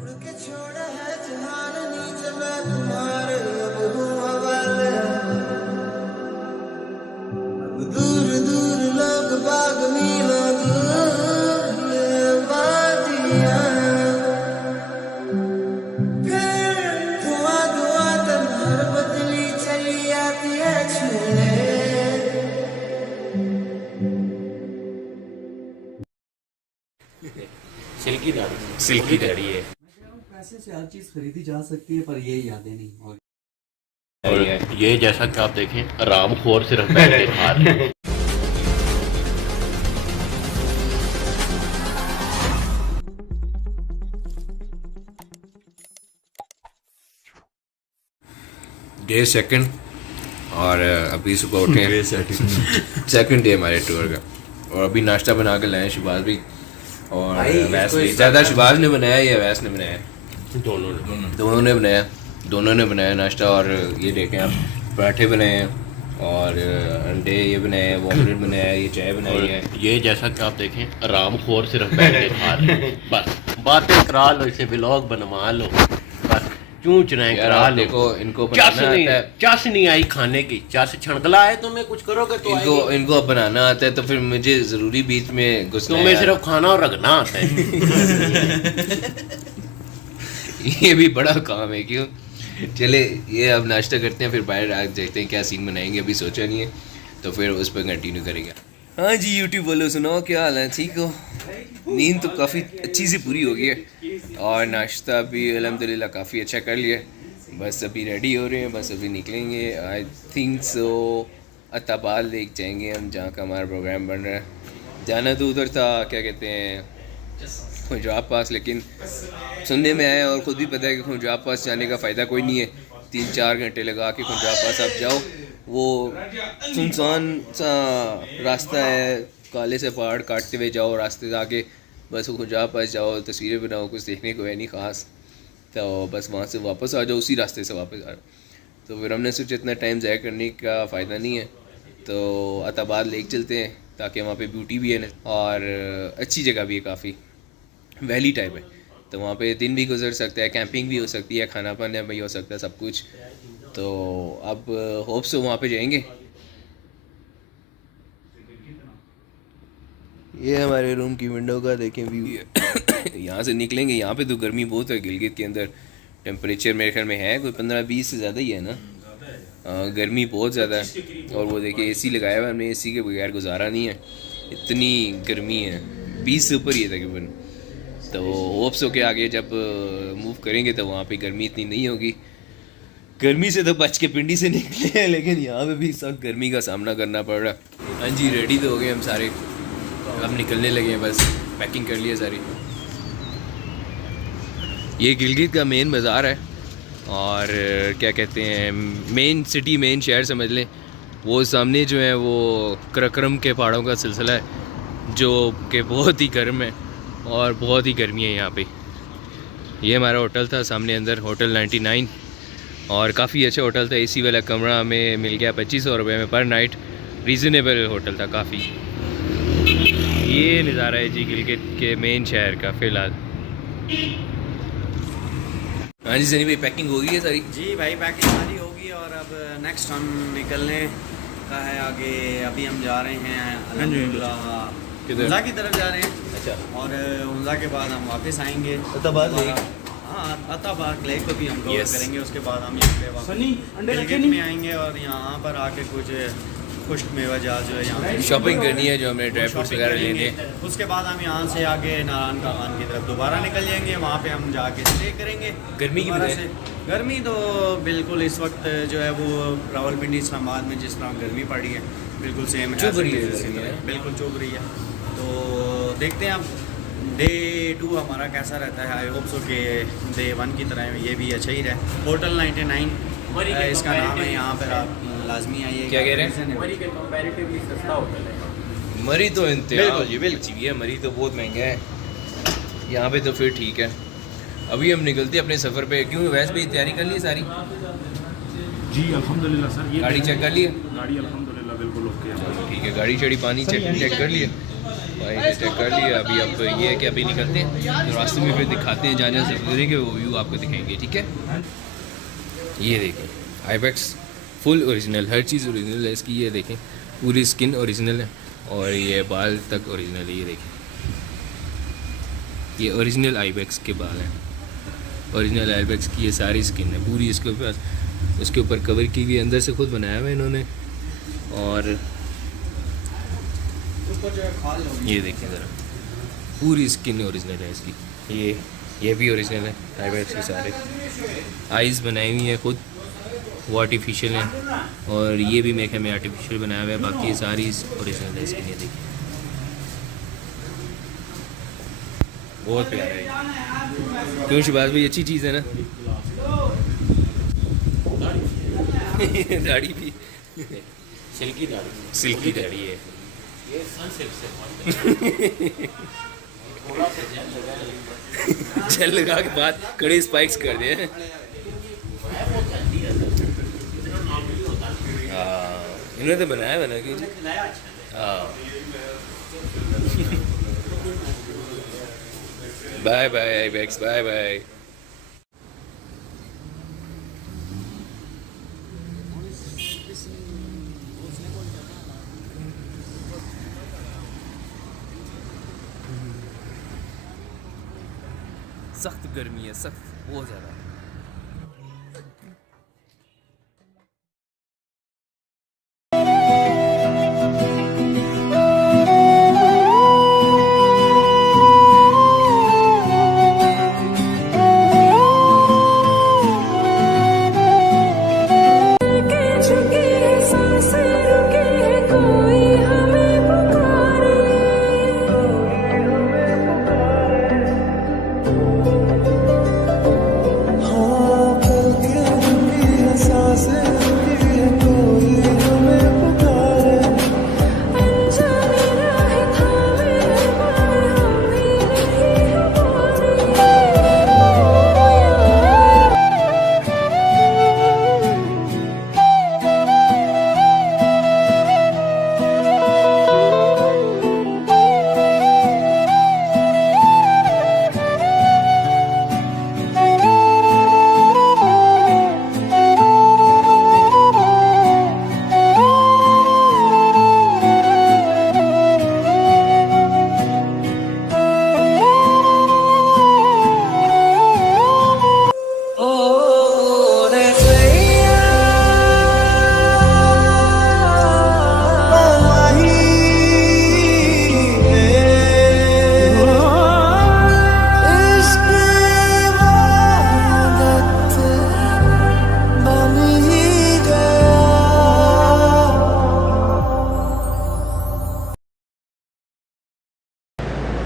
उड़ के छोड़ा है जहान नीचे मैं तुम्हारे अब हूँ हवाले अब दूर दूर लोग बाग मीलों दूर ये वादियाँ फिर धुआं धुआं तन्हार बदली चली आती है छूने सिल्की दाढ़ी है। पैसे से हर चीज खरीदी जा सकती है पर ये यादें नहीं। और ये जैसा कि आप देखें आराम खोर सिर्फ बैठ के खा रहे हैं। डे सेकंड और अभी सुबह उठे हैं सेकंड डे हमारे टूर का और अभी नाश्ता बना के लाए शिबाज भी और वैस ने ज़्यादा शिबाज ने बनाया या वैस ने बनाया दोनों ने बनाया नाश्ता। और ये देखें आप पराठे बनाए हैं और अंडे ये बनाए हैं ऑमलेट बनाया है ये चाय बनाई है। ये जैसा कि आप देखें आराम खोर सिर्फ बैठ के खा रहे हैं। बस बातें करा लो, इसे व्लॉग बनवा लो, बस चूं चुनाए करा लो। देखो इनको चस नहीं आई खाने की, चस छणकला है। तुम्हें कुछ करोगे तो इनको अब बनाना आता है तो फिर मुझे ज़रूरी बीच में घुसना तुम्हें सिर्फ खाना और रखना आता है। ये भी बड़ा काम है क्यों। चले ये अब नाश्ता करते हैं फिर बाहर आज देखते हैं क्या सीन बनाएंगे, अभी सोचा नहीं है तो फिर उस पर कंटिन्यू करेंगे। हाँ जी यूट्यूब वालों सुनाओ क्या हाल है, ठीक हो? नींद तो काफ़ी अच्छी सी पूरी हो गई है और नाश्ता भी अल्हम्दुलिल्लाह काफ़ी अच्छा कर लिया। बस अभी रेडी हो रहे हैं, बस अभी निकलेंगे। I think so Attabad lake जाएंगे हम, जहाँ का हमारा प्रोग्राम बन रहा है। जाना तो उधर था क्या कहते हैं खुंजाब पास, लेकिन सुनने में आया और ख़ुद भी पता है कि खुंजाब पास जाने का फ़ायदा कोई नहीं है। 3-4 घंटे लगा के खुंजाब पास आप जाओ, वो सुनसान सा रास्ता है, काले से पहाड़ काटते हुए जाओ रास्ते से आके बस खुंजाब पास जाओ, तस्वीरें बनाओ, कुछ देखने को है नहीं ख़ास, तो बस वहाँ से वापस आ जाओ, उसी रास्ते से वापस आ जाओ। तो फिर हमने सोचा इतना टाइम ज़ाया करने का फ़ायदा नहीं है तो अताबाद लेक चलते हैं ताकि वहाँ पे ब्यूटी भी है और अच्छी जगह भी है, काफ़ी वैली टाइप है, तो वहाँ पे दिन भी गुजर सकता है, कैंपिंग भी हो सकती है, खाना पाना भी हो सकता है, सब कुछ। तो अब होप से वहाँ पे जाएंगे। ये हमारे रूम की विंडो का देखें व्यू। यहाँ से निकलेंगे, यहाँ पे तो गर्मी बहुत है गिलगित के अंदर। टेम्परेचर मेरे ख्याल में है कोई 15-20 से ज़्यादा ही है ना। गर्मी बहुत ज़्यादा है और वो देखिए एसी लगाया हुआ है हमने, एसी के बगैर गुजारा नहीं है, इतनी गर्मी है, 20 से ऊपर ही है तकरीबन। तो होप्स हो के आगे जब मूव करेंगे तो वहाँ पे गर्मी इतनी नहीं होगी। गर्मी से तो बच के पिंडी से निकले हैं लेकिन यहाँ पे भी सख्त गर्मी का सामना करना पड़ रहा है। हाँ जी रेडी तो हो गए हम सारे, अब निकलने लगे हैं, बस पैकिंग कर लिया सारी। ये गिलगित का मेन बाज़ार है और क्या कहते हैं मेन सिटी, मेन शहर समझ लें। वो सामने जो है वो कराक्रम के पहाड़ों का सिलसिला है जो कि बहुत ही गर्म है और बहुत ही गर्मी है यहाँ पे। ये हमारा होटल था सामने अंदर, होटल 99, और काफ़ी अच्छा होटल था। एसी वाला कमरा हमें मिल गया 2500 रुपये में पर नाइट, रीज़नेबल होटल था काफ़ी। ये नज़ारा है जी गिलगित के मेन शहर का फ़िलहाल। हाँ जी सनी भाई पैकिंग हो गई है सारी? जी भाई पैकिंग सारी होगी और अब नेक्स्ट हम निकलने का है आगे। अभी हम जा रहे हैं हुंजा की तरफ जा रहे हैं। अच्छा। और हुंजा के बाद हम वापस आएंगे अताबाद लेक। हाँ अताबाद लेक को भी हम कवर करेंगे। उसके बाद हम यहाँ पे वापस गिलगित में आएंगे और यहाँ पर आके कुछ खुश्क मेवा जहाज जो है यहाँ शॉपिंग करनी है, जो हमने ड्राई फ्रूट्स वगैरह लेने हैं। उसके बाद हम यहाँ से आगे नारायण का खान की तरफ दोबारा निकल जाएंगे, वहाँ पे हम जाके स्टे करेंगे। गर्मी की वजह से गर्मी तो बिल्कुल इस वक्त जो है वो रावलपिंडी इस्लामाबाद में जिस तरह गर्मी पड़ी है बिल्कुल सेम है, बिल्कुल चुभ रही है। तो देखते हैं अब डे 2 हमारा कैसा रहता है। आई होप सो कि डे 1 की तरह ये भी अच्छा ही रहे। होटल 99 इसका नाम है, यहाँ पर आप लाजमी आइए। क्या कह रहे हैं? मरी के कंपैरेटिवली सस्ता होटल है। मरी तो इंतहा जी बिल्कुल है, मरी तो बहुत महंगा है, यहाँ पे तो फिर ठीक है। अभी हम निकलते हैं अपने सफ़र पे। क्यों वैसे भी तैयारी कर ली है सारी? जी अल्हम्दुलिल्लाह सर। ये गाड़ी चेक कर ली है? गाड़ी अल्हम्दुलिल्लाह बिल्कुल ओके है। ठीक है, गाड़ी चढ़ी, पानी चेक कर लिए। भाई ने चेक कर लिया। अभी अब ये है कि अभी निकलते हैं तो रास्ते में फिर दिखाते हैं, जहाँ जहाँ से गुजरेंगे वो व्यू आपको दिखाएंगे, ठीक है। ये देखें आईबेक्स फुल ओरिजिनल, हर चीज़ ओरिजिनल है इसकी। ये देखें पूरी स्किन ओरिजिनल है और ये बाल तक ओरिजिनल है। ये देखें ये ओरिजिनल आईबेक्स के बाल हैं, ओरिजिनल आईबेक्स की ये सारी स्किन है पूरी। इसके ऊपर कवर की हुई, अंदर से खुद बनाया हुआ है इन्होंने। और ये देखें ज़रा पूरी स्किन ओरिजिनल है इसकी। ये भी ओरिजिनल है आईबेक्स के सारे। आइज़ बनाई हुई है खुद, वो आर्टिफिशियल हैं, और ये भी मेरे ख्याल में आर्टिफिशियल बनाया हुआ है। बाकी ये सारी ओरिजिनल है इसकी। ये देखिए बहुत प्यारा है क्यों शबाज भाई, अच्छी चीज़ है ना। दाढ़ी भी सिल्की दाढ़ी, सिल्की दाढ़ी है। ये सन सिल्क से बनते हैं। थोड़ा सा जेल लगाया, जेल लगा के बाद कड़े स्पाइक्स कर दिए। हाँ इन्होंने तो बनाया बना कि हाँ। Bye bye ibex, bye bye. सख्त गर्मी है, सख्त बहुत ज़्यादा।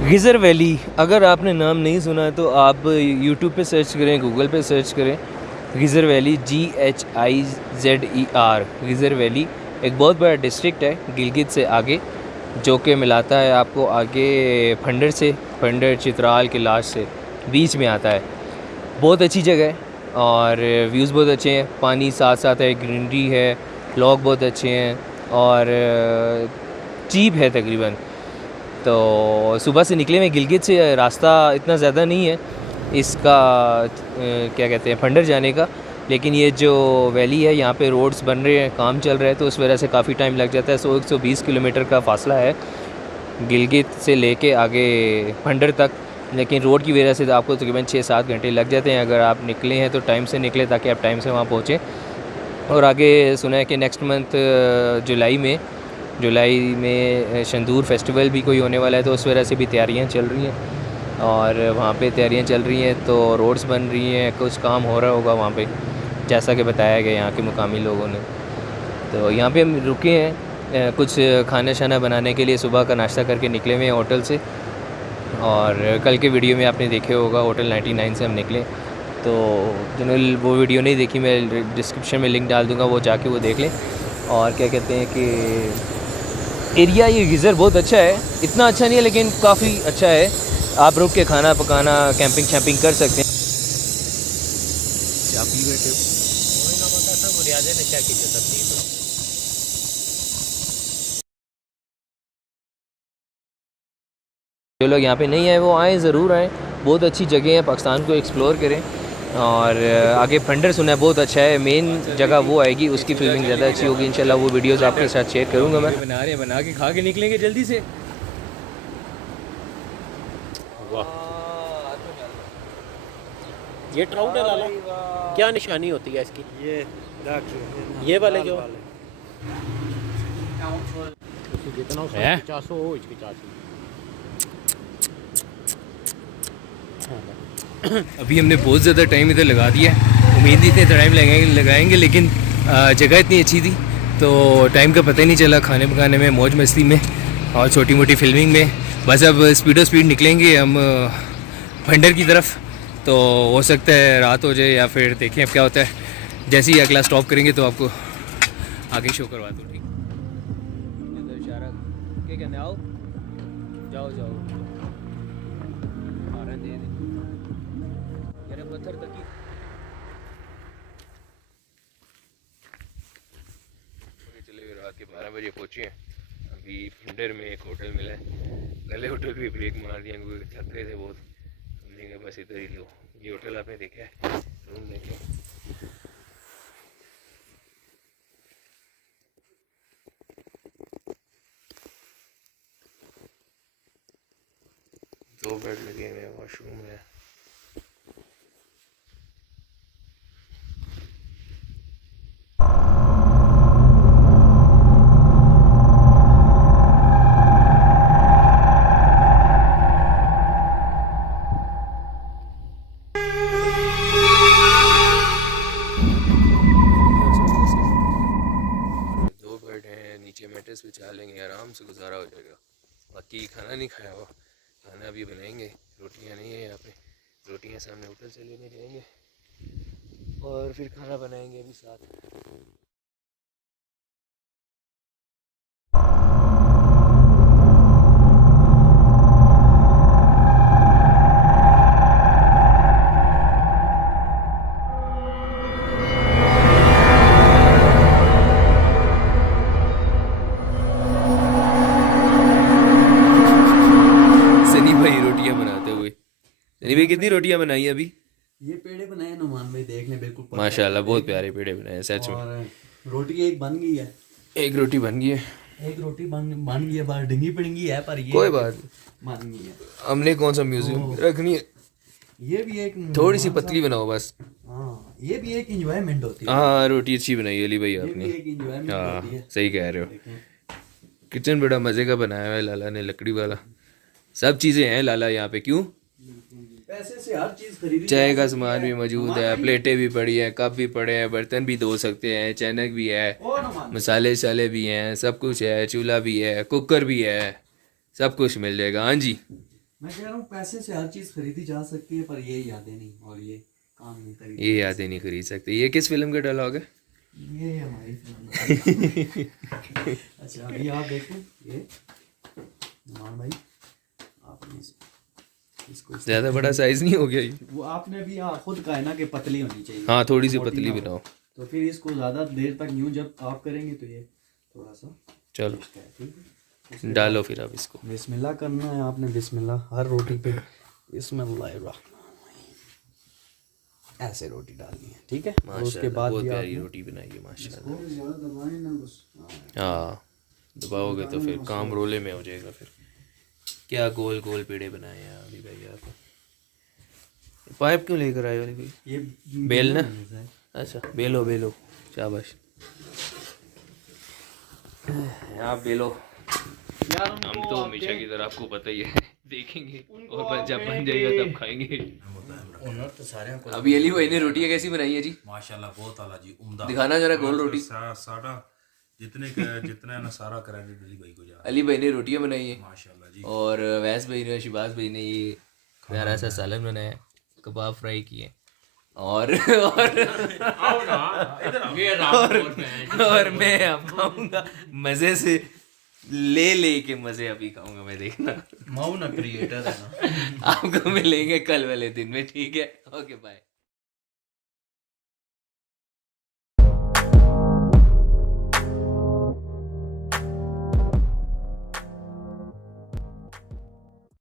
गिज़र वैली, अगर आपने नाम नहीं सुना है तो आप यूट्यूब पे सर्च करें, गूगल पे सर्च करें geyser valley, GHIZER। Geyser valley एक बहुत बड़ा डिस्ट्रिक्ट है गिलगित से आगे, जो कि मिलाता है आपको आगे फंडर से, फंडर चित्राल के लास्ट से बीच में आता है। बहुत अच्छी जगह है और व्यूज़ बहुत अच्छे हैं, पानी साथ साथ है, ग्रीनरी है, लोग बहुत अच्छे हैं और चीप है तकरीबन। तो सुबह से निकले में गिलगित से, रास्ता इतना ज़्यादा नहीं है इसका क्या कहते हैं फंडर जाने का, लेकिन ये जो वैली है यहाँ पे रोड्स बन रहे हैं, काम चल रहा है, तो उस वजह से काफ़ी टाइम लग जाता है। 120 किलोमीटर का फासला है गिलगित से लेके आगे फंडर तक, लेकिन रोड की वजह से आपको तकरीबन 6-7 घंटे लग जाते हैं। अगर आप निकले हैं तो टाइम से निकले ताकि आप टाइम से वहाँ पहुँचें। और आगे सुना है कि नेक्स्ट मंथ जुलाई में शंदूर फेस्टिवल भी कोई होने वाला है, तो उस वजह से भी तैयारियां चल रही हैं और वहाँ पे तैयारियां चल रही हैं, तो रोड्स बन रही हैं, कुछ काम हो रहा होगा वहाँ पे, जैसा कि बताया गया यहाँ के मुकामी लोगों ने। तो यहाँ पे हम रुके हैं कुछ खाना शाना बनाने के लिए, सुबह का नाश्ता करके निकले हुए हैं होटल से। और कल के वीडियो में आपने देखे होगा होटल 99 से हम निकले, तो जिन्होंने वो वीडियो नहीं देखी मैं डिस्क्रिप्शन में लिंक डाल दूँगा, वो जाके वो देख लें। और क्या कहते हैं कि एरिया ये गिज़र बहुत अच्छा है, इतना अच्छा नहीं है लेकिन काफ़ी अच्छा है। आप रुक के खाना पकाना, कैंपिंग शैम्पिंग कर सकते हैं। आप ही बैठे हो। जो लोग यहाँ पे नहीं आए वो आएँ, ज़रूर आएँ, बहुत अच्छी जगह है, पाकिस्तान को एक्सप्लोर करें। और आगे फंडर सुना है बहुत अच्छा है, मेन जगह वो आएगी, उसकी फिल्मिंग ज़्यादा अच्छी होगी इंशाल्लाह। वो वीडियोस आपके साथ शेयर करूँगा मैं। बना रहे हैं, बना के खा के निकलेंगे जल्दी से। ये ट्राउट है लाला, क्या निशानी होती है इसकी? ये वाले जो जितना है? 50 हो इसकी 50। अभी हमने बहुत ज़्यादा टाइम इधर लगा दिया है, उम्मीद नहीं इतने टाइम लगाएंगे, लेकिन जगह इतनी अच्छी थी तो टाइम का पता ही नहीं चला, खाने पकाने में, मौज मस्ती में और छोटी मोटी फिल्मिंग में। बस अब स्पीड निकलेंगे हम भंडर की तरफ, तो हो सकता है रात हो जाए या फिर देखें अब क्या होता है। जैसे ही अगला स्टॉप करेंगे तो आपको आगे शो करवाता हूँ। ठीक, इशारा क्या कहते हैं, आओ जाओ जाओ, पत्थर तक ही। चले रात के 12 बजे पहुँचे हैं, अभी भंडर में एक होटल मिला है, पहले होटल भी ब्रेक मार दिया क्योंकि थक गए थे बहुत। हमने कहा बस इधर ही लो, ये होटल आपने देखा है, रूम देखे। दो बेड लगे हुए हैं, वॉशरूम है। मैट्रेस बिछा लेंगे, आराम से गुजारा हो जाएगा। बाकी खाना नहीं खाया हुआ, खाना अभी बनाएंगे। रोटियां नहीं है यहाँ पे, रोटियां सामने होटल से लेने जाएंगे और फिर खाना बनाएंगे अभी साथ। भाई कितनी रोटियां बनाई अभी? ये पेड़े बनाए नुमान भाई, देख लें, बिल्कुल माशाल्लाह बहुत प्यारे पेड़े बनाए सच में। और रोटी एक बन गई है, एक रोटी बन गई है, एक रोटी बन गई है, बाहर डिंगी पिड़ंगी है, पर ये कोई बात बन गई है। हमने कौन सा म्यूजियम रखनी है, ये भी एक थोड़ी सी पतली बनाओ बस। हाँ, ये भी एक एंजॉयमेंट होती है। हाँ रोटी अच्छी बनाई है अली भाई ये आपने। भी एक एंजॉयमेंट हाँ होती है। सही कह रहे हो। किचन बड़ा मज़े का बनाया हुआ है लाला ने, लकड़ी वाला, सब चीज़ें हैं लाला यहाँ पे। क्यों? पैसे से हर चीज खरीदी, चाय का सामान भी मौजूद है, प्लेटें भी पड़ी है, कप भी पड़े हैं, बर्तन भी धो सकते हैं, चैनक भी है, मसाले शाले भी हैं, सब कुछ है, चूल्हा भी है, कुकर भी है, सब कुछ मिल जाएगा। हाँ जी, मैं कह रहा हूँ पैसे से हर चीज खरीदी जा सकती है, पर ये यादें नहीं, और ये काम नहीं खरीद। ये यादें नहीं खरीद सकते। ये किस फिल्म का डायलॉग है? ये हमारी फिल्म। अच्छा अभी आप देखो, ये नुमान भाई आपने इसको ज़्यादा बड़ा साइज नहीं हो गया ये? वो आपने भी खुद कहा है ना कि पतली होनी चाहिए। हाँ थोड़ी सी मोटी पतली ना हो। बनाओ। तो फिर इसको ज़्यादा देर तक यूँ जब आप करेंगे तो ये थोड़ा सा चलो ठीक है। डालो फिर आप इसको। बिस्मिल्लाह करना है आपने, बिस्मिल्लाह हर रोटी पे बिस्मिल्लाह, ऐसे रोटी डालनी है, ठीक है। और उसके बाद बहुत भी प्यारी आपने रोटी बनाई है माशाल्लाह। हाँ दबाओगे तो फिर काम रोले में हो जाएगा। फिर क्या गोल गोल पेड़े बनाए हैं अभी भाई आपने। पाइप क्यों लेकर आए अली भाई? ये बेल ना? अच्छा बेलो बेलो, शाबाश। आप बेलो। हम तो हमेशा की तरह आपको पता ही है, देखेंगे और बस जब बन जाएगा तब खाएंगे। अभी अली भाई ने रोटियां कैसी बनाई है जी? माशाल्लाह बहुत आला जी, उम्दा। दिखाना जरा गोल रोटी। सारा जितना है ना सारा क्रेडिट अली भाई को जा। अली भाई ने रोटियां बनाई है माशाल्लाह जी। और वैस भाई ने, शिबाज भाई ने ये प्यारा सा सालन बनाया, कबाब फ्राई किए और मैं अब खाऊंगा मज़े से, ले के मज़े अभी खाऊंगा मैं, देखना। माऊ ना क्रिएटर है ना। आपको मिलेंगे कल वाले दिन में, ठीक है? Okay bye.